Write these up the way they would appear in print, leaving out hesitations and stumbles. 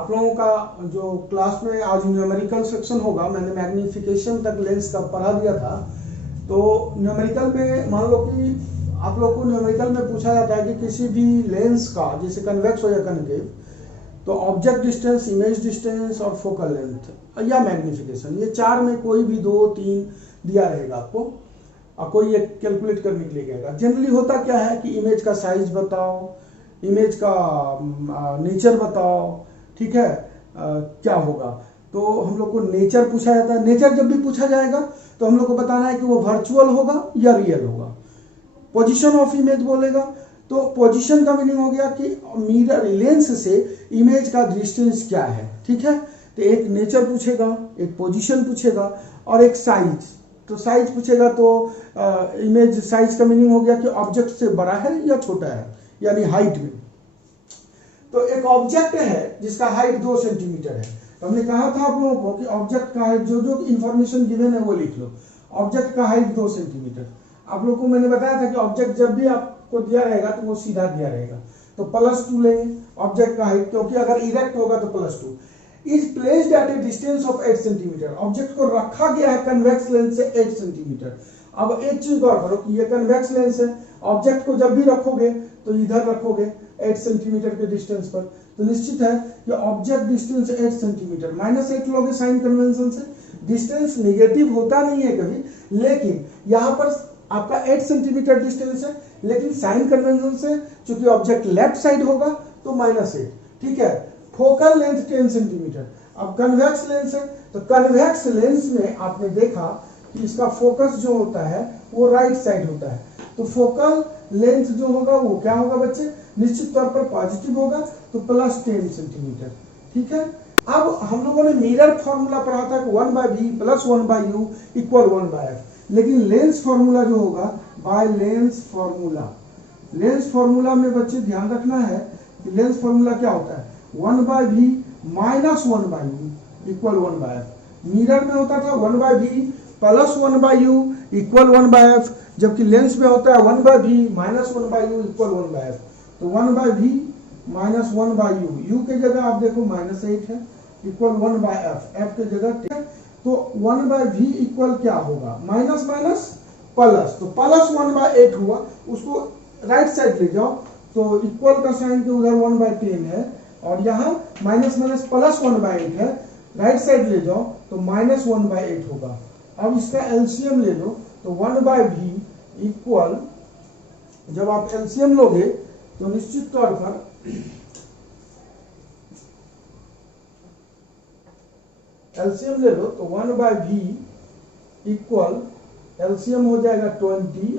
आप लोगों का जो क्लास में आज न्यूमेरिकल सेक्शन होगा, मैंने मैग्नीफिकेशन तक लेंस का पढ़ा दिया था। तो न्यूमेरिकल में मान लो कि आप लोग को न्यूमेरिकल में पूछा जाता है कि किसी भी लेंस का, जैसे कन्वेक्स हो या कनकेव, तो ऑब्जेक्ट डिस्टेंस, इमेज डिस्टेंस और फोकल लेंथ या मैग्नीफिकेशन, ये चार में कोई भी 2, 3 दिया रहेगा आपको और कोई एक कैलकुलेट करने के लिए कहेगा। जनरली होता क्या है कि इमेज का साइज बताओ, इमेज का नेचर बताओ, ठीक है, क्या होगा। तो हम लोग को नेचर पूछा जाता है। नेचर जब भी पूछा जाएगा तो हम लोग को बताना है कि वो वर्चुअल होगा या रियल होगा। पोजीशन ऑफ इमेज बोलेगा तो पोजीशन का मीनिंग हो गया कि मिरर लेंस से इमेज का डिस्टेंस क्या है, ठीक है। तो एक नेचर पूछेगा, एक पोजीशन पूछेगा और एक साइज। तो साइज पूछेगा तो इमेज साइज का मीनिंग हो गया कि ऑब्जेक्ट से बड़ा है या छोटा है, यानी हाइट में। तो एक ऑब्जेक्ट है जिसका हाइट 2 सेंटीमीटर है। तो हमने कहा था आप लोगों को कि ऑब्जेक्ट का हाइट, जो जो इंफॉर्मेशन गिवन है वो लिख लो। ऑब्जेक्ट का हाइट 2 सेंटीमीटर। आप लोग को मैंने बताया था कि ऑब्जेक्ट जब भी आपको दिया रहेगा तो वो सीधा दिया रहेगा, तो +2 लेंगे ऑब्जेक्ट का हाइट, क्योंकि अगर इरेक्ट होगा तो +2। Is placed at a distance of 8 centimetre. Object को रखा गया है कन्वेक्स लेंस से 8 सेंटीमीटर। अब एक चीज गौर करो कि ये कन्वेक्स लेंस है, ऑब्जेक्ट को जब भी रखोगे तो इधर रखोगे 8 सेंटीमीटर के डिस्टेंस पर, तो निश्चित है कि ऑब्जेक्ट डिस्टेंस 8 सेंटीमीटर। -8 लोगे साइन कन्वेंशन से। डिस्टेंस नेगेटिव होता नहीं है कभी, लेकिन यहाँ पर आपका 8 सेंटीमीटर डिस्टेंस है, लेकिन साइन कन्वेंशन से चूंकि ऑब्जेक्ट लेफ्ट साइड होगा तो -8, ठीक है। Focal length 10 centimetre. अब कन्वेक्स लेंस है, तो कन्वेक्स लेंस में आपने देखा कि इसका फोकस जो होता है वो राइट साइड होता है। तो फोकल लेंथ जो होगा वो क्या होगा बच्चे, निश्चित तौर पर पॉजिटिव होगा, तो +10 सेंटीमीटर, ठीक है। अब हम लोगों ने मिरर फॉर्मूला पढ़ा था कि 1/v + 1/u = 1/f, लेकिन लेंस फॉर्मूला जो होगा bye lens formula. Lens formula में बच्चे ध्यान रखना है कि लेंस फॉर्मूला क्या होता है, 1/v - 1/u = 1/f। मिरर में होता था 1/v + 1/u = 1/f, जबकि लेंस में होता है 1/v - 1/u = 1/f। तो 1/v - 1/u, u के जगह आप देखो -8 है, = 1/f, f के जगह, ठीक है। तो 1/v इक्वल क्या होगा, माइनस माइनस प्लस, तो +1/8 हुआ, उसको राइट साइड ले जाओ तो इक्वल का साइन के उधर 1/10 है, और यहाँ माइनस माइनस +1/8 है, राइट साइड ले जाओ तो -1/8 होगा। अब इसका एलसीएम ले लो तो 1/v इक्वल, जब आप एलसीएम लोगे तो निश्चित तौर पर एलसीएम ले लो तो 1/v इक्वल, एलसीएम हो जाएगा 20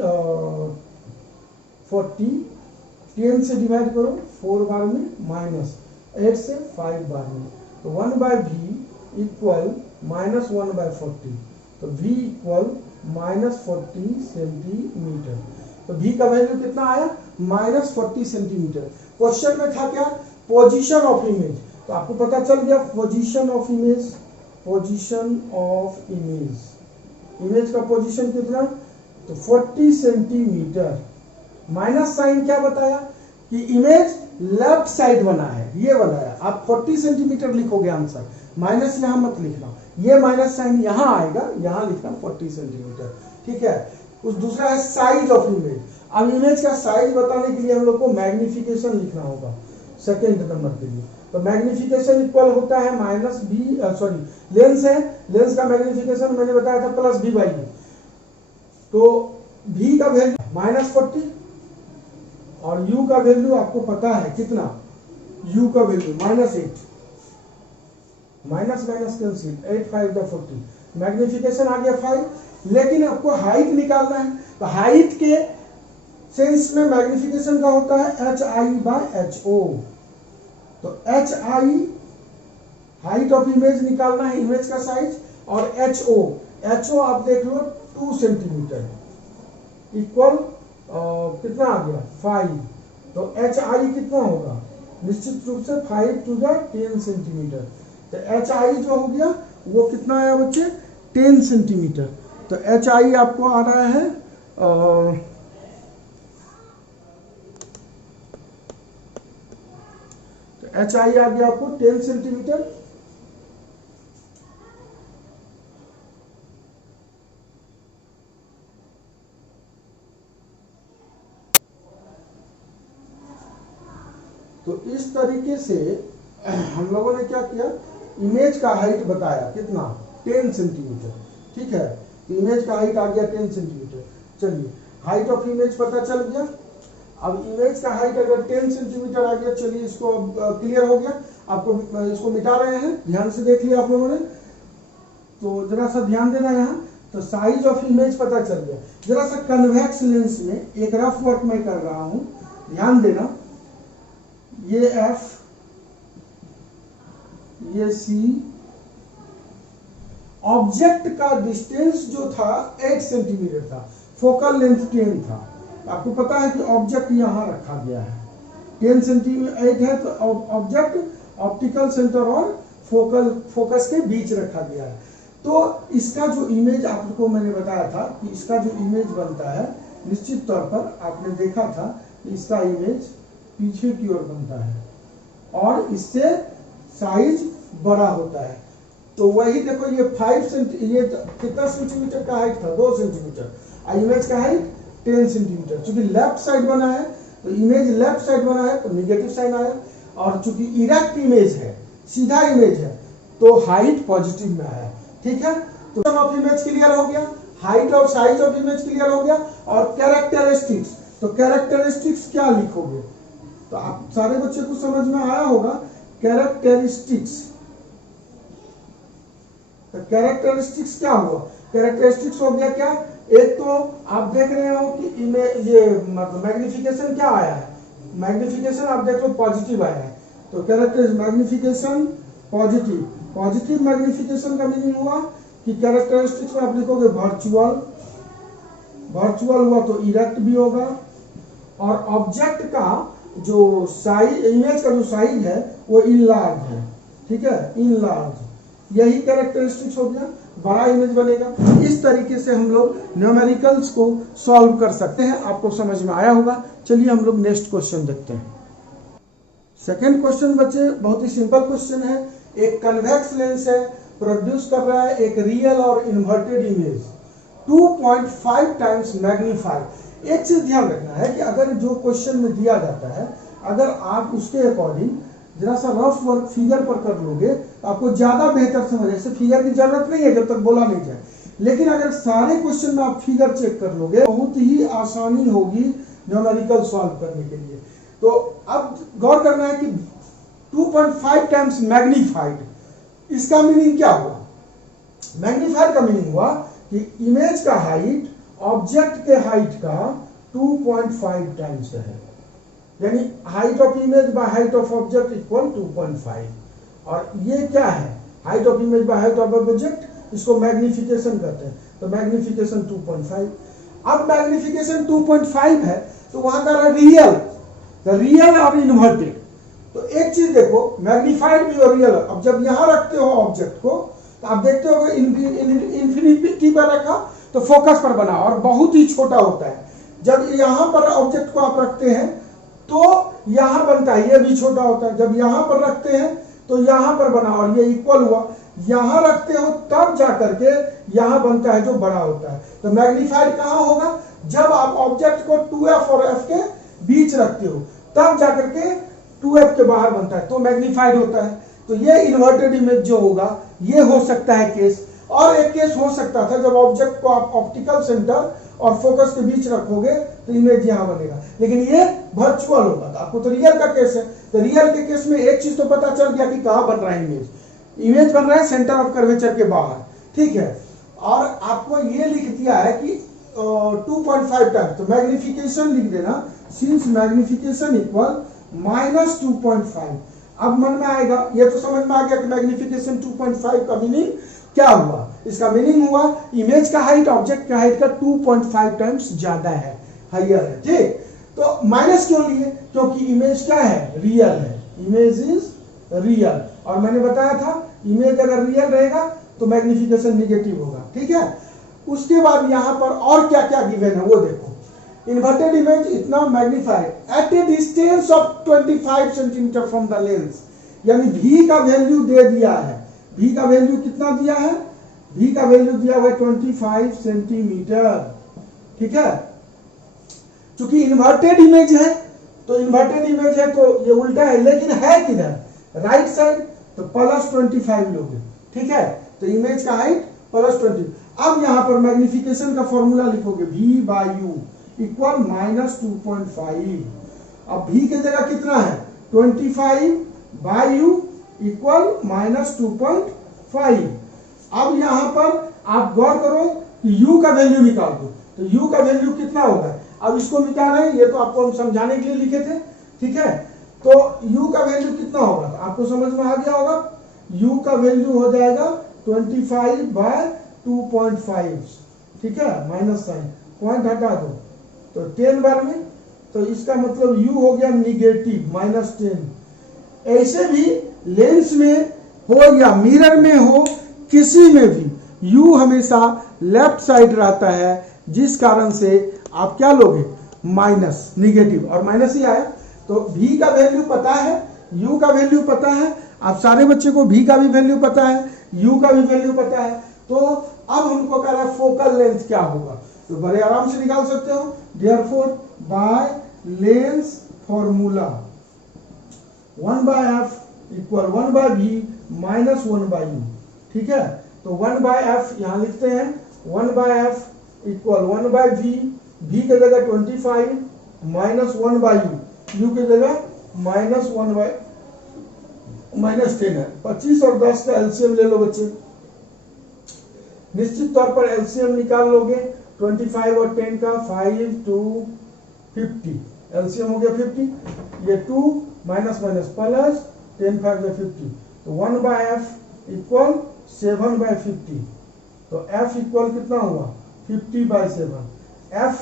40, 10 से डिवाइड करो 4 बार में, -8 से 5 बार में, तो 1/v इक्वल -1/40, तो v इक्वल -40 सेंटीमीटर। तो v का वैल्यू कितना आया, -40 सेंटीमीटर। क्वेश्चन में था क्या, पोजीशन ऑफ इमेज, तो आपको पता चल गया position of image. Position of image, image का पोजीशन कितना, तो 40 सेंटीमीटर। माइनस साइन क्या बताया कि इमेज लेफ्ट साइड बना है, ये बनाया। आप 40 सेंटीमीटर लिखोगे आंसर, माइनस यहां मत लिखना, ये माइनस साइन यहां आएगा, यहां लिखना 40 सेंटीमीटर, ठीक है। उस दूसरा है साइज ऑफ इमेज। अब इमेज का साइज बताने के लिए हम लोग को मैग्निफिकेशन लिखना होगा सेकेंड नंबर के लिए। तो मैग्निफिकेशन इक्वल होता है -v, लेंस है, लेंस का मैग्निफिकेशन मैंने बताया था +v/u। तो v का वैल्यू -40 और u का वैल्यू आपको पता है कितना, u का value -8, minus minus cancel, 8 5 40, magnification आ गया 5। लेकिन आपको हाइट निकालना है, तो हाइट के सेंस में मैग्निफिकेशन का होता है HI/HO। तो HI हाइट ऑफ इमेज निकालना है, इमेज का साइज, और HO आप देख लो 2 सेंटीमीटर इक्वल कितना आ गया 5। तो HI कितना होगा, निश्चित रूप से 5 × 10 सेंटीमीटर। तो HI जो हो गया वो कितना आया बच्चे, 10 सेंटीमीटर। तो HI आपको आ रहा है तो एच आई आ गया आपको 10 सेंटीमीटर। तो इस तरीके से हम लोगों ने क्या किया, इमेज का हाइट बताया कितना, 10 सेंटीमीटर। ठीक है, तो इमेज का हाइट आ गया 10 सेंटीमीटर। चलिए, हाइट ऑफ इमेज पता चल गया। अब इमेज का हाइट अगर 10 सेंटीमीटर आ गया, चलिए इसको क्लियर हो गया। आपको इसको मिटा रहे हैं, ध्यान से देख लिया आप लोगों ने, तो जरा सा ध्यान देना यहाँ। तो साइज ऑफ इमेज पता चल गया। जरा सा कन्वेक्स लेंस में एक रफ वर्क मैं कर रहा हूं, ध्यान देना। ये एफ, ये सी, ऑब्जेक्ट का डिस्टेंस जो था 8 सेंटीमीटर था, फोकल लेंथ 10 था। आपको पता है कि ऑब्जेक्ट यहां रखा गया है, 10 सेंटीमीटर 8 है, तो ऑब्जेक्ट ऑप्टिकल सेंटर और फोकस के बीच रखा गया है। तो इसका जो इमेज आपको मैंने बताया था कि इसका जो इमेज बनता है, निश्चित तौर पर आपने देखा था कि इसका इमेज पीछे की ओर बनता है और इससे साइज बड़ा होता है। तो वही देखो, ये 5 सेंटी, ये कितना सेंटीमीटर का हाइट था, 2 सेंटीमीटर, और इमेज का हाइट 10 सेंटीमीटर। चूंकि लेफ्ट साइड बना है तो इमेज लेफ्ट साइड बना है तो निगेटिव साइन आया, और चूंकि इरेक्ट इमेज है, सीधा इमेज है, तो हाइट पॉजिटिव में आया। ठीक है, तो ऑफ इमेज क्लियर हो गया, हाइट और साइज ऑफ इमेज क्लियर हो गया। और कैरेक्टरिस्टिक्स, तो कैरेक्टरिस्टिक्स क्या लिखोगे, तो आप सारे बच्चे को समझ में आया होगा। कैरेक्टरिस्टिक्स, तो कैरेक्टरिस्टिक्स क्या हुआ, कैरेक्टरिस्टिक्स हो गया क्या, एक तो आप देख रहे हो कि इमेज, ये मतलब मैग्निफिकेशन क्या आया है, मैग्निफिकेशन आप देख लो पॉजिटिव आया है। तो character magnification positive, positive magnification का मीनिंग हुआ कि कैरेक्टरिस्टिक्स में आप लिखोगे वर्चुअल, वर्चुअल हुआ तो इरेक्ट भी होगा। और ऑब्जेक्ट का जो साइज, इमेज का जो साइज है वो इनलार्ज है। ठीक है, इनलार्ज, यही कैरेक्टरिस्टिक्स हो गया, बड़ा इमेज बनेगा। इस तरीके से हम लोग न्यूमेरिकल्स को सॉल्व कर सकते हैं। आपको समझ में आया होगा। चलिए हम लोग नेक्स्ट क्वेश्चन देखते हैं। सेकेंड क्वेश्चन बच्चे बहुत ही सिंपल क्वेश्चन है। एक कन्वेक्स लेंस है, प्रोड्यूस कर रहा है एक रियल और इन्वर्टेड इमेज, 2.5 टाइम्स मैग्नीफाइड। एक चीज ध्यान रखना है कि अगर जो क्वेश्चन में दिया जाता है, अगर आप उसके अकॉर्डिंग जरा सा रफ वर्क फिगर पर कर लोगे तो आपको ज्यादा बेहतर समझ, ऐसे फिगर की जरूरत नहीं है जब तक बोला नहीं जाए। लेकिन अगर सारे क्वेश्चन में आप फिगर चेक कर लोगे, बहुत ही आसानी होगी न्यूमेरिकल सॉल्व करने के लिए। तो अब गौर करना है कि 2.5 टाइम्स मैग्नीफाइड, इसका मीनिंग क्या हुआ, मैग्नीफाइड का मीनिंग हुआ कि इमेज का हाइट ऑब्जेक्ट के हाइट का 2.5 टाइम्स है, यानी height of image by height of object equal 2.5। और ये क्या है, height of image by height of object, इसको मैग्निफिकेशन कहते हैं। तो मैग्निफिकेशन 2.5। अब मैग्निफिकेशन 2.5 है तो वहां का रियल, रियल और इन्वर्टेड। तो एक चीज देखो, मैग्नीफाइड भी और रियल। अब जब यहां रखते हो ऑब्जेक्ट को, तो आप देखते हो इन्फिनिटी पर रखा तो फोकस पर बना और बहुत ही छोटा होता है। जब यहां पर ऑब्जेक्ट को आप रखते हैं तो यहां बनता है, ये भी छोटा होता है। जब यहां पर रखते हैं तो यहां पर बना और ये इक्वल हुआ। यहां रखते हो तब जाकर के यहां बनता है जो बड़ा होता है। तो मैग्नीफाइड कहां होगा, जब आप ऑब्जेक्ट को 2f और f के बीच रखते हो तब जाकर के 2f के बाहर बनता है, तो मैग्नीफाइड होता है। तो ये इन्वर्टेड इमेज जो होगा, ये हो सकता है केस। और एक केस हो सकता था जब ऑब्जेक्ट को आप ऑप्टिकल सेंटर और फोकस के बीच रखोगे तो इमेज यहां बनेगा, लेकिन ये वर्चुअल होगा। तो आपको तो रियल का केस है, तो रियल के केस में एक चीज तो पता चल गया कि कहां बन रहा है इमेज, इमेज बन रहा है सेंटर ऑफ कर्वेचर के बाहर। ठीक है, और आपको ये लिख दिया है कि 2.5 टाइम्स, तो मैग्निफिकेशन लिख देना, सिंस मैग्निफिकेशन इक्वल -2.5। अब मन में आएगा, ये तो समझ में आ गया कि मैग्निफिकेशन 2.5 का मीनिंग क्या हुआ। इसका मीनिंग हुआ इमेज का हाइट ऑब्जेक्ट का हाइट का 2.5 टाइम्स ज्यादा है, हाइयर है। ठीक, तो माइनस क्यों लिए, क्योंकि इमेज क्या है, रियल है, इमेज इज रियल। और मैंने बताया था इमेज अगर रियल रहेगा तो मैग्निफिकेशन निगेटिव होगा। ठीक है, उसके बाद यहां पर और क्या क्या गिवन है वो देखो। इन्वर्टेड इमेज इतना magnified at a distance of 25 centimetre from the lens, यानी v का वैल्यू दे दिया है। v का वैल्यू कितना दिया है? v का वैल्यू दिया हुआ है 25 सेंटीमीटर। ठीक है, चूंकि इन्वर्टेड इमेज है तो इन्वर्टेड इमेज है तो ये उल्टा है, लेकिन है किधर? राइट साइड, तो +25 लोगे। ठीक है, तो इमेज का हाइट +20। अब यहां पर मैग्निफिकेशन का फॉर्मूला लिखोगे v/u इक्वल -2.5। अब v की जगह कितना है? 25/u equal -2.5। अब यहां पर आप गौर करो कि u का वैल्यू निकाल दो, तो u का वैल्यू कितना होगा? अब इसको मिटा रहे हैं, ये तो आपको हम समझाने के लिए लिखे थे। ठीक है, तो u का वैल्यू कितना होगा? तो आपको समझ में आ गया होगा, u का वैल्यू हो जाएगा 25/2.5। ठीक है, माइनस साइन, पॉइंट हटा दो तो 10 बार में, तो इसका मतलब u हो गया निगेटिव -10। ऐसे भी लेंस में हो या मिरर में हो, किसी में भी u हमेशा लेफ्ट साइड रहता है, जिस कारण से आप क्या लोगे? माइनस, निगेटिव, और माइनस ही आया। तो v का वैल्यू पता है, u का वैल्यू पता है, आप सारे बच्चे को v का भी वैल्यू पता है, u का भी वैल्यू पता है। तो अब हमको कह रहा है फोकल लेंथ क्या होगा, तो बड़े आराम से निकाल सकते हो। Therefore by lens formula 1/f equal 1/v minus 1/u। ठीक है, तो 1/f यहां लिखते हैं, 1/f इक्वल 1/v, v की जगह 25 माइनस 1/u, u की जगह -10 है। 25 और 10 का एलसीएम ले लो बच्चे, निश्चित तौर पर एलसीएम निकाल लोगे। 25 और 10 का 5 to 50, एलसीएम हो गया 50। ये 2 माइनस प्लस 10 5 by 50, तो 1/f इक्वल 7/50। तो f इक्वल कितना हुआ? 50/7। f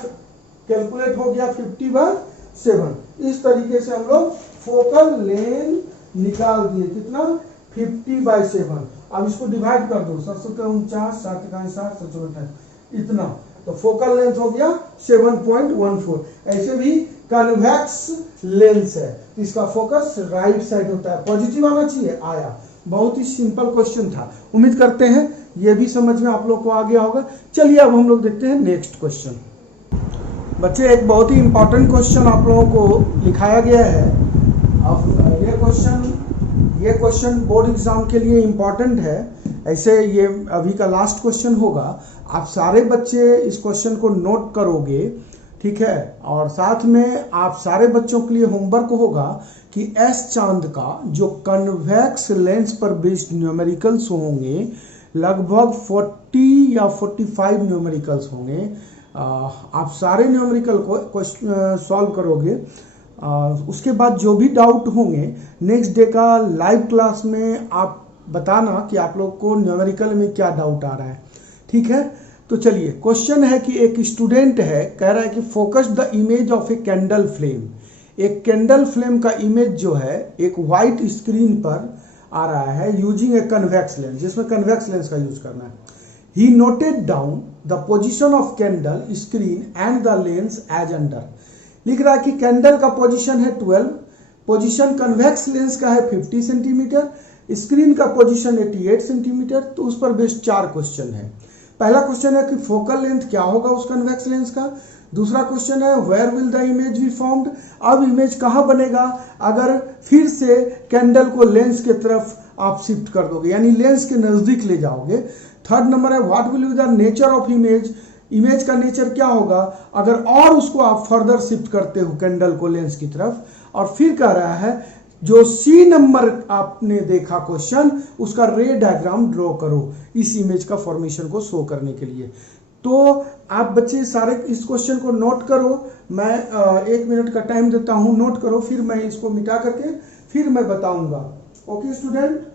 कैलकुलेट हो गया 50/7। इस तरीके से हम लोग फोकल लेंथ निकाल दिए। कितना? 50/7। अब इसको डिवाइड कर दो, 749, 7 7 इतना, तो फोकल लेंथ हो गया 7.14। ऐसे भी कन्वेक्स लेंस है, इसका फोकस राइट साइड होता है। पॉजिटिव आना चाहिए, आया। बहुत ही सिंपल क्वेश्चन था। उम्मीद करते हैं ये भी समझ में आप लोग को आ गया होगा। चलिए अब हम लोग देखते हैं नेक्स्ट क्वेश्चन। बच्चे, एक बहुत ही इंपॉर्टेंट क्वेश्चन आप लोगों को लिखाया गया है। अब ये क्वेश्चन बोर्ड एग्जाम के लिए इम्पॉर्टेंट है। ऐसे ये अभी का लास्ट क्वेश्चन होगा। आप सारे बच्चे इस क्वेश्चन को नोट करोगे, ठीक है। और साथ में आप सारे बच्चों के लिए होमवर्क होगा कि एस चांद का जो कन्वेक्स लेंस पर बेस्ड न्यूमेरिकल्स होंगे, लगभग 40 या 45 न्यूमेरिकल्स होंगे। आप सारे न्यूमेरिकल को सॉल्व करोगे। उसके बाद जो भी डाउट होंगे नेक्स्ट डे का लाइव क्लास में आप बताना कि आप लोग को न्यूमेरिकल में क्या डाउट आ रहा है, ठीक है। तो चलिए, क्वेश्चन है कि एक स्टूडेंट है, कह रहा है कि focus the image of a candle flame. एक कैंडल फ्लेम का इमेज जो है एक वाइट स्क्रीन पर आ रहा है यूजिंग ए कन्वेक्स लेंस, जिसमें कन्वेक्स लेंस का यूज करना है। He noted down the position of candle screen and the lens as under. लिख रहा है कि कैंडल का पोजीशन है 12, पोजीशन कन्वेक्स लेंस का है 50 सेंटीमीटर, स्क्रीन का पोजीशन 88 सेंटीमीटर। तो उस पर बेस्ड 4 क्वेश्चन है। पहला क्वेश्चन है कि फोकल लेंथ क्या होगा उस कन्वेक्स लेंस का। दूसरा क्वेश्चन है where will the image be formed. अब इमेज कहाँ बनेगा अगर फिर से कैंडल को लेंस के तरफ आप शिफ्ट कर दोगे, यानी लेंस के नजदीक ले जाओगे। थर्ड नंबर है what will be the nature of image. Image का नेचर क्या होगा अगर और उसको आप फर्दर शिफ्ट करते हो कैंडल को लेंस की तरफ। और फिर कह रहा है जो सी नंबर आपने देखा क्वेश्चन, उसका रे डायग्राम ड्रॉ करो इस इमेज का फॉर्मेशन को शो करने के लिए। तो आप बच्चे सारे इस क्वेश्चन को नोट करो। मैं 1 मिनट का टाइम देता हूं, नोट करो, फिर मैं इसको मिटा करके फिर मैं बताऊंगा। Okay student.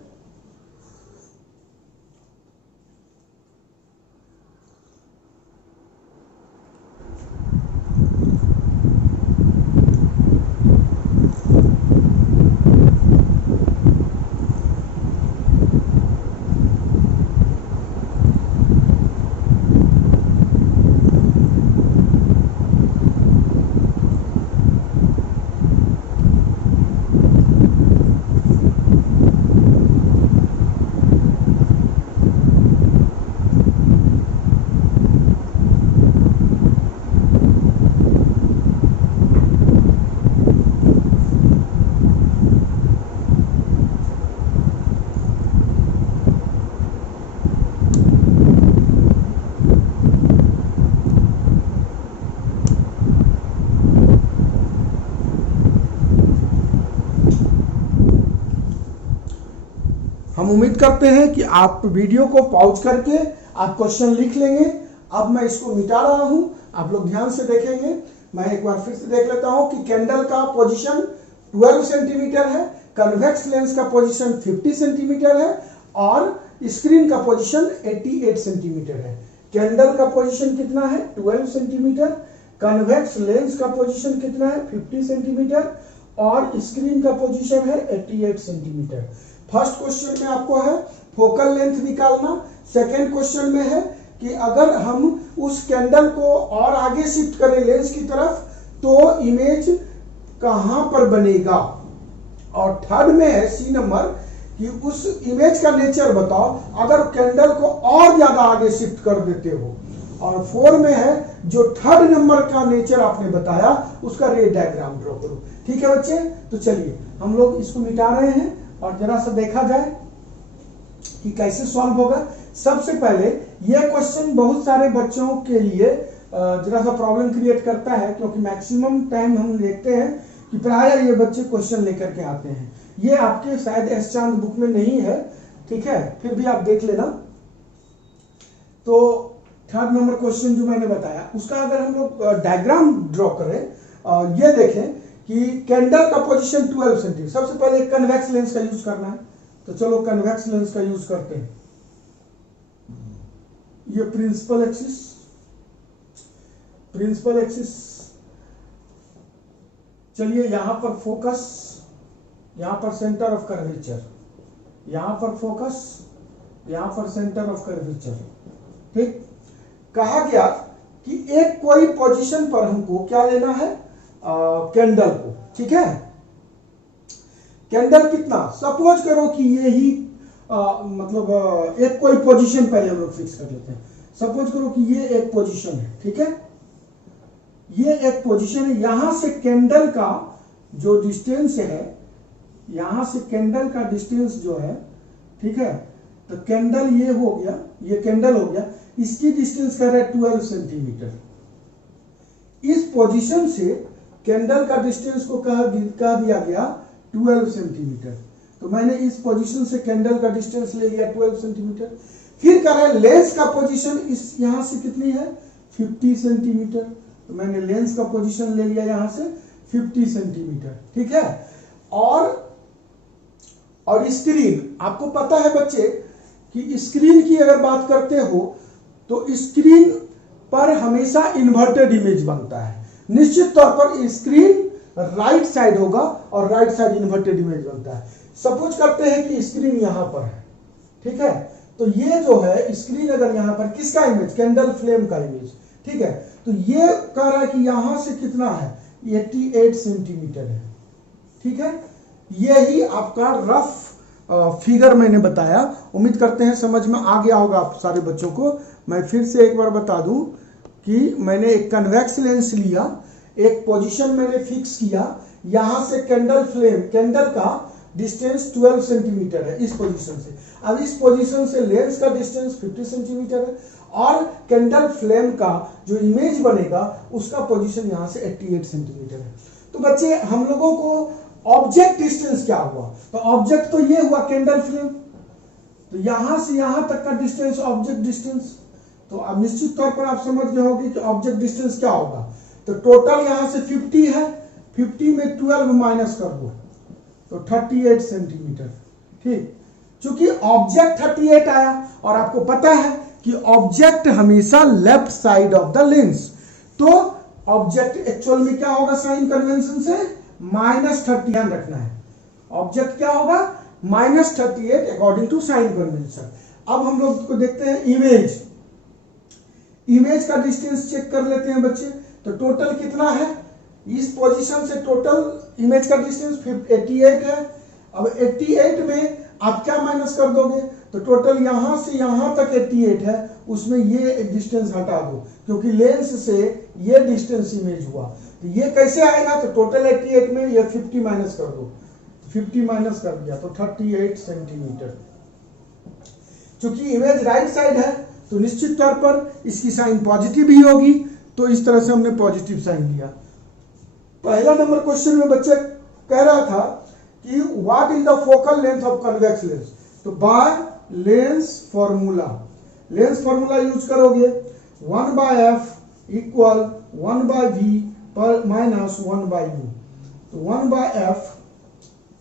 हम उम्मीद करते हैं कि आप वीडियो को पॉज करके आप क्वेश्चन लिख लेंगे। अब मैं इसको मिटा रहा हूं, आप लोग ध्यान से देखेंगे। मैं एक बार फिर से देख लेता हूं कि कैंडल का पोजीशन 12 सेंटीमीटर है, कन्वेक्स लेंस का पोजीशन 50 सेंटीमीटर है और स्क्रीन का पोजीशन 88 सेंटीमीटर है। कैंडल का पोजीशन कितना है? 12 सेंटीमीटर। कन्वेक्स लेंस का पोजीशन कितना है? 50 सेंटीमीटर और स्क्रीन का पोजीशन है 88 सेंटीमीटर। फर्स्ट क्वेश्चन में आपको है फोकल लेंथ निकालना। सेकेंड क्वेश्चन में है कि अगर हम उस कैंडल को और आगे शिफ्ट करें लेंस की तरफ तो इमेज कहां पर बनेगा। और थर्ड में है सी नंबर कि उस इमेज का नेचर बताओ अगर कैंडल को और ज्यादा आगे शिफ्ट कर देते हो। और 4 में है जो थर्ड नंबर का नेचर आपने बताया उसका रे डायग्राम ड्रॉ करो। ठीक है बच्चे, तो चलिए हम लोग इसको मिटा रहे हैं और जरा सा देखा जाए कि कैसे सॉल्व होगा। सबसे पहले यह क्वेश्चन बहुत सारे बच्चों के लिए जरा सा प्रॉब्लम क्रिएट करता है, क्योंकि मैक्सिमम टाइम हम देखते हैं कि प्राय ये बच्चे क्वेश्चन लेकर के आते हैं। ये आपके शायद एस चांद बुक में नहीं है, ठीक है, फिर भी आप देख लेना। तो थर्ड नंबर क्वेश्चन जो मैंने बताया उसका अगर हम लोग डायग्राम ड्रॉ करें, ये देखें कि कैंडल का पोजीशन 12 सेंटीमीटर। सबसे पहले कन्वेक्स लेंस का यूज करना है, तो चलो कन्वेक्स लेंस का यूज करते हैं। ये प्रिंसिपल एक्सिस, चलिए यहां पर फोकस, यहां पर सेंटर ऑफ कर्वेचर, यहां पर फोकस, यहां पर सेंटर ऑफ कर्वेचर। ठीक, कहा गया कि एक कोई पोजीशन पर हमको क्या लेना है, कैंडल को। ठीक है, कैंडल कितना, सपोज करो कि ये ही मतलब एक कोई पोजीशन पहले हम लोग फिक्स कर लेते हैं। सपोज करो कि ये एक पोजीशन है, ठीक है, ये एक पोजीशन है। यहां से कैंडल का जो डिस्टेंस है, यहां से कैंडल का डिस्टेंस जो है, ठीक है, तो कैंडल ये हो गया, ये कैंडल हो गया, इसकी डिस्टेंस कर रहा है 12 सेंटीमीटर। इस पोजीशन से कैंडल का डिस्टेंस को कह दिया गया 12 सेंटीमीटर। तो मैंने इस पोजीशन से कैंडल का डिस्टेंस ले लिया 12 सेंटीमीटर। फिर कह रहा है लेंस का पोजीशन इस यहां से कितनी है, 50 सेंटीमीटर। तो मैंने लेंस का पोजीशन ले लिया यहां से 50 सेंटीमीटर। ठीक है, और स्क्रीन, आपको पता है बच्चे कि स्क्रीन की अगर बात करते हो तो स्क्रीन पर हमेशा इन्वर्टेड इमेज बनता है। निश्चित तौर पर स्क्रीन राइट साइड होगा और राइट साइड इन्वर्टेड इमेज बनता है। सपोज करते हैं कि स्क्रीन यहां पर है, ठीक है, तो ये जो है स्क्रीन अगर यहां पर किसका इमेज, कैंडल फ्लेम का इमेज, ठीक है, तो ये कह रहा है कि यहां से कितना है, 88 सेंटीमीटर है। ठीक है, यही आपका रफ फिगर मैंने बताया। उम्मीद करते हैं समझ में आ गया होगा आप सारे बच्चों को। मैं फिर से एक बार बता दूं कि मैंने एक कन्वेक्स लेंस लिया, एक पोजीशन मैंने फिक्स किया, यहां से कैंडल का डिस्टेंस 12 सेंटीमीटर है इस पोजीशन से। अब इस पोजीशन से लेंस का डिस्टेंस 50 सेंटीमीटर है और कैंडल फ्लेम का जो इमेज बनेगा उसका पोजीशन यहां से 88 सेंटीमीटर है। तो बच्चे हम लोगों को ऑब्जेक्ट डिस्टेंस क्या हुआ, तो ऑब्जेक्ट तो ये हुआ कैंडल फ्लेम, तो यहां से यहां तक का डिस्टेंस ऑब्जेक्ट डिस्टेंस। तो अब निश्चित तौर पर आप समझ गए होंगे कि ऑब्जेक्ट डिस्टेंस क्या होगा। तो टोटल यहां से 50 है, 50 में 12 माइनस कर दो तो 38 सेंटीमीटर। ठीक, चूंकि ऑब्जेक्ट 38 आया और आपको पता है कि ऑब्जेक्ट हमेशा left side of the lens, तो ऑब्जेक्ट एक्चुअल में क्या होगा, साइन कन्वेंशन से -30 ध्यान रखना है। ऑब्जेक्ट क्या होगा, -38 अकॉर्डिंग टू साइन कन्वेंशन। अब हम लोग को देखते हैं इमेज का डिस्टेंस चेक कर लेते हैं बच्चे। तो टोटल कितना है, इस पोजीशन से टोटल इमेज का डिस्टेंस 88 है। अब 88 में आप क्या माइनस कर दोगे, तो टोटल यहां से यहां तक 88 है, उसमें ये डिस्टेंस हटा दो क्योंकि लेंस से ये डिस्टेंस इमेज हुआ। तो ये कैसे आएगा, तो टोटल 88 में ये 50 माइनस कर दो, 50 माइनस कर दिया तो 38 सेंटीमीटर। चूंकि इमेज राइट साइड है तो निश्चित तौर पर इसकी साइन पॉजिटिव ही होगी, तो इस तरह से हमने पॉजिटिव साइन लिया। पहला नंबर क्वेश्चन में बच्चे कह रहा था कि what is the focal length of convex lens. तो by lens formula, lens formula use करोगे 1/f इक्वल 1/v पर माइनस 1/u। तो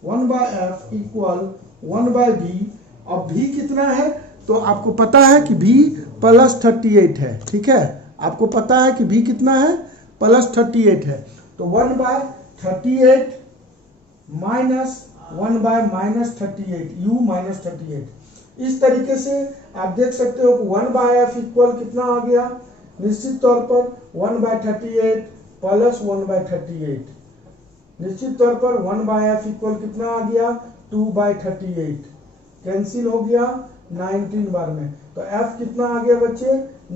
1/f इक्वल 1/v। अब v कितना है तो आपको पता है कि v प्लस 38 है, ठीक है, आपको पता है कि v कितना है प्लस 38 है। तो 1/38 माइनस 1/-38 u माइनस 38। इस तरीके से आप देख सकते हो कि 1/f इक्वल कितना आ गया, निश्चित तौर पर 1/38 प्लस 1/38। निश्चित तौर पर 1/f इक्वल कितना आ गया 2/38, कैंसिल हो गया 19 बार में। तो f कितना आ गया बच्चे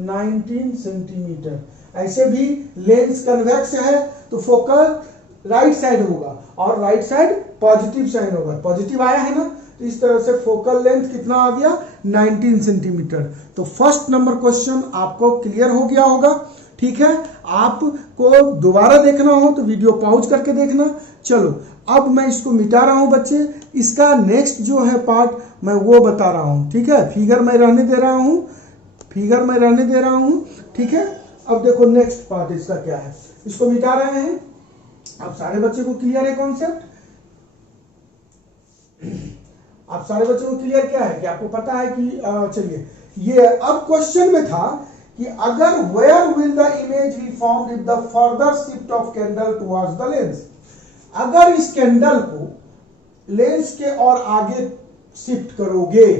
19 सेंटीमीटर। ऐसे भी लेंस कन्वेक्स है तो फोकल राइट साइड होगा और राइट साइड पॉजिटिव साइन होगा, पॉजिटिव आया है ना, तो इस तरह से फोकल लेंथ कितना आ गया 19 सेंटीमीटर। तो फर्स्ट नंबर क्वेश्चन आपको क्लियर हो गया होगा, ठीक है। आपको दोबारा देखना हो तो वीडियो पॉज करके देखना। चलो अब मैं इसको मिटा रहा हूं बच्चे, इसका नेक्स्ट जो है पार्ट मैं वो बता रहा हूं, ठीक है। फिगर मैं रहने दे रहा हूं, फिगर मैं रहने दे रहा हूं, ठीक है। अब देखो नेक्स्ट पार्ट इसका क्या है, इसको मिटा रहे हैं। अब सारे बच्चे को क्लियर है कॉन्सेप्ट, आप सारे बच्चों को क्लियर क्या है कि आपको पता है कि चलिए ये अब क्वेश्चन में था कि अगर where will the image be formed if the further shift of candle towards the lens. अगर इस कैंडल को लेंस के और आगे शिफ्ट करोगे,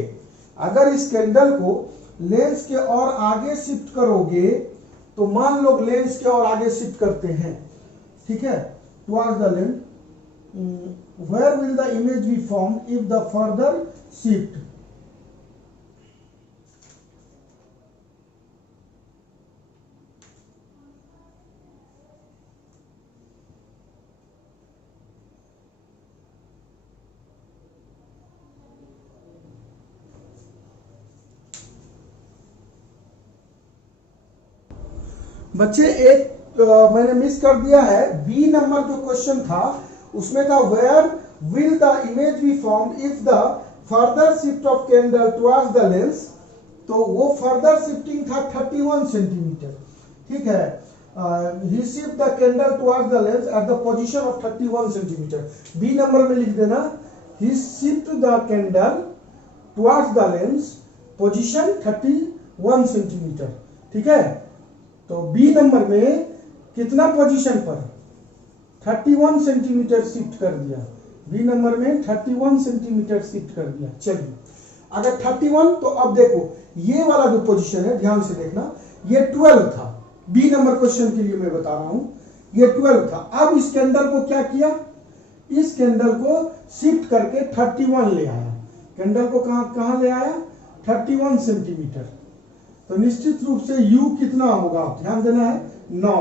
अगर इस कैंडल को लेंस के और आगे शिफ्ट करोगे तो मान लो लेंस के और आगे शिफ्ट करते हैं, ठीक है, towards the lens, where will the image be formed if the further shift। बच्चे एक मैंने मिस कर दिया है, बी नंबर जो क्वेश्चन था उसमें था where will the image be formed if the further shift of candle towards the lens. तो वो फर्दर शिफ्टिंग था 31 सेंटीमीटर, ठीक है। He shift the candle towards the lens at the position of 31 centimetre. B number में लिख देना he shift the candle towards the lens position 31 centimetre, ठीक है। तो बी नंबर में कितना पोजीशन पर 31 सेंटीमीटर शिफ्ट कर दिया, बी नंबर में 31 सेंटीमीटर शिफ्ट कर दिया। चलिए अगर 31 तो अब देखो ये वाला जो पोजीशन है ध्यान से देखना, ये 12 था, बी नंबर क्वेश्चन के लिए मैं बता रहा हूं, ये 12 था। अब इस कैंडल को क्या किया, इस कैंडल को शिफ्ट करके 31 ले आया, कैंडल को कहां ले आया 31 सेंटीमीटर। तो निश्चित रूप से u कितना होगा ध्यान देना है 9,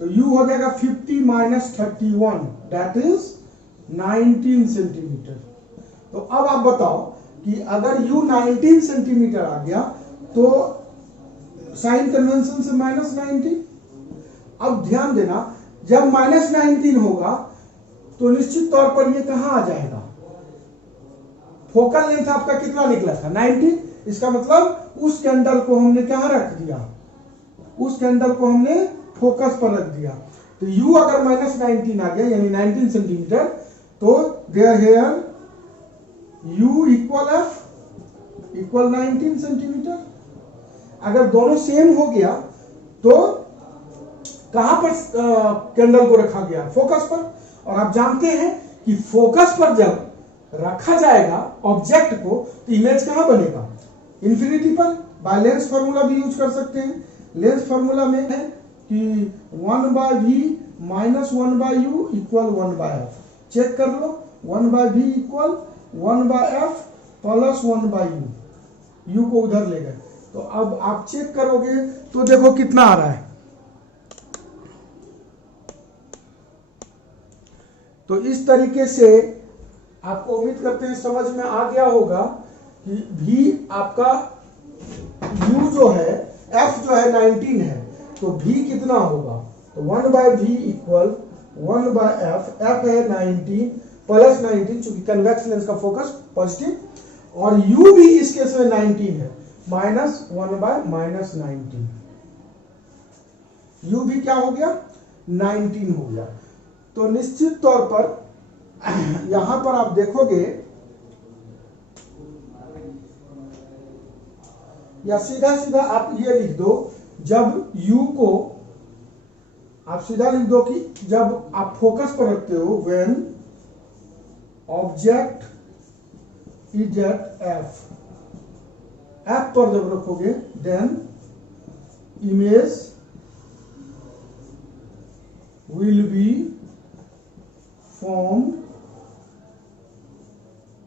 तो u हो जाएगा 50 माइनस 31 दैट इज 19 सेंटीमीटर। तो अब आप बताओ कि अगर u 19 सेंटीमीटर आ गया तो साइन कन्वेंशन से माइनस 19। अब ध्यान देना जब माइनस 19 होगा तो निश्चित तौर पर ये कहां आ जाएगा, फोकल लेंथ आपका कितना निकला था 90। इसका मतलब उस कैंडल को हमने कहां रख दिया, उस कैंडल को हमने फोकस पर रख दिया। तो u अगर माइनस 19 आ गया यानी 19 सेंटीमीटर, तो there here u equal f equal 19 centimetre. अगर दोनों सेम हो गया तो कहां पर कैंडल को रखा गया, फोकस पर। और आप जानते हैं कि फोकस पर जब रखा जाएगा ऑब्जेक्ट को तो इमेज कहां बनेगा, इंफिनिटी पर। बाय लेंस फार्मूला भी यूज कर सकते हैं, लेंस फार्मूला में है कि 1/v minus 1/u equal 1/f। Check कर लो 1/v equal 1/f plus 1/u, u को उधर ले गए। तो अब आप चेक करोगे तो देखो कितना आ रहा है। तो इस तरीके से आपको उम्मीद करते हैं समझ में आ गया होगा कि v आपका u जो है, f जो है 19 है, तो v कितना होगा, तो 1/v इक्वल 1/f, f है 19 प्लस 19 चूंकि कन्वेक्स लेंस का फोकस पॉजिटिव, और u भी इस केस में 19 है, -1/-19। u भी क्या हो गया, 19 हो गया। तो निश्चित तौर पर यहां पर आप देखोगे या सीधा सीधा आप ये लिख दो, जब u को आप सीधा लिख दो कि जब आप फोकस पर रखते हो, when object is at f पर जब रखोगे, then image will be formed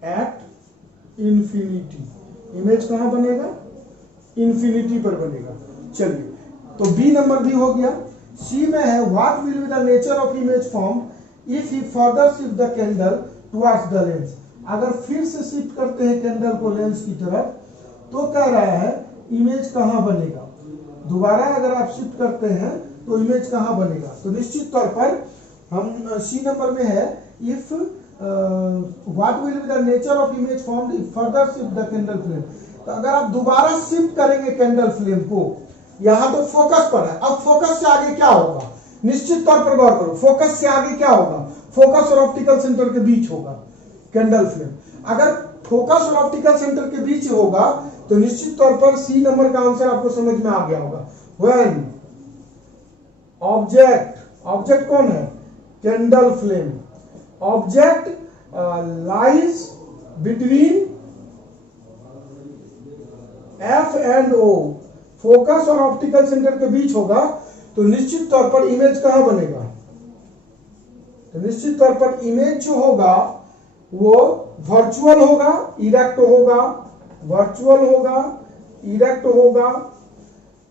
at infinity. Image कहां बनेगा, इंफिनिटी पर बनेगा। चलिए, तो बी नंबर भी हो गया। सी में है what will be the nature of image form if he further shift the candle towards the lens. अगर फिर से शिफ्ट करते हैं कैंडल को लेंस की तरफ, तो कह रहा है इमेज कहां बनेगा। दोबारा अगर आप शिफ्ट करते हैं तो इमेज कहां बनेगा। तो निश्चित तौर पर हम सी नंबर में है if what will be the nature of image form if further shift the candle flame. तो अगर आप दोबारा शिफ्ट करेंगे कैंडल फ्लेम को, यहां तो फोकस पर है, अब फोकस से आगे क्या होगा, निश्चित तौर पर गौर करो, फोकस से आगे क्या होगा, फोकस और ऑप्टिकल सेंटर के बीच होगा कैंडल फ्लेम। अगर फोकस और ऑप्टिकल सेंटर के बीच होगा तो निश्चित तौर पर सी नंबर का आंसर आपको समझ में आ गया होगा। व्हेन ऑब्जेक्ट कौन है, candle flame, object lies between F and O, focus और ऑप्टिकल सेंटर के बीच होगा, तो निश्चित तौर पर इमेज कहां बनेगा। तो निश्चित तौर पर इमेज जो होगा वो वर्चुअल होगा, इरेक्ट होगा, वर्चुअल होगा, इरेक्ट होगा।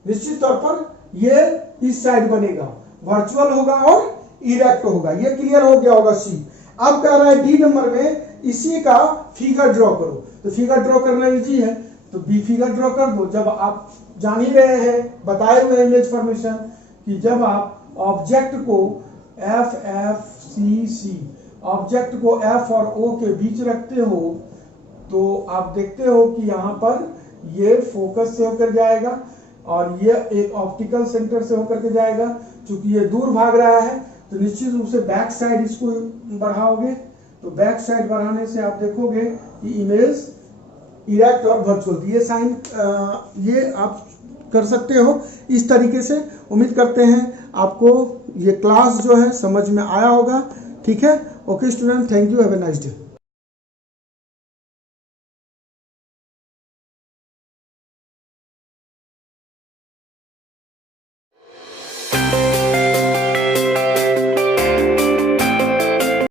निश्चित तौर पर ये इस साइड बनेगा, वर्चुअल होगा और इरेक्ट होगा। ये क्लियर हो गया होगा सी। अब कह रहा है डी नंबर में इसी का फिगर ड्रॉ करो। तो फिगर ड्रॉ करना इजी है, तो बी फिगर ड्रॉ कर दो। जब आप जान ही रहे हैं, बताए हुए इमेज फॉर्मेशन, कि जब आप ऑब्जेक्ट को FFCC ऑब्जेक्ट को F और O के बीच रखते हो, तो आप देखते हो कि यहां पर ये फोकस से होकर जाएगा और ये एक ऑप्टिकल सेंटर से होकर के जाएगा। चूंकि ये दूर भाग रहा है तो निश्चित रूप से बैक साइड इसको बढ़ाओगे, तो बैक साइड बढ़ाने से आप देखोगे कि इमेज इरेक्ट और वर्चुअल, ये साइन ये आप कर सकते हो इस तरीके से। उम्मीद करते हैं आपको ये क्लास जो है समझ में आया होगा। ठीक है, okay student, thank you, have a nice day.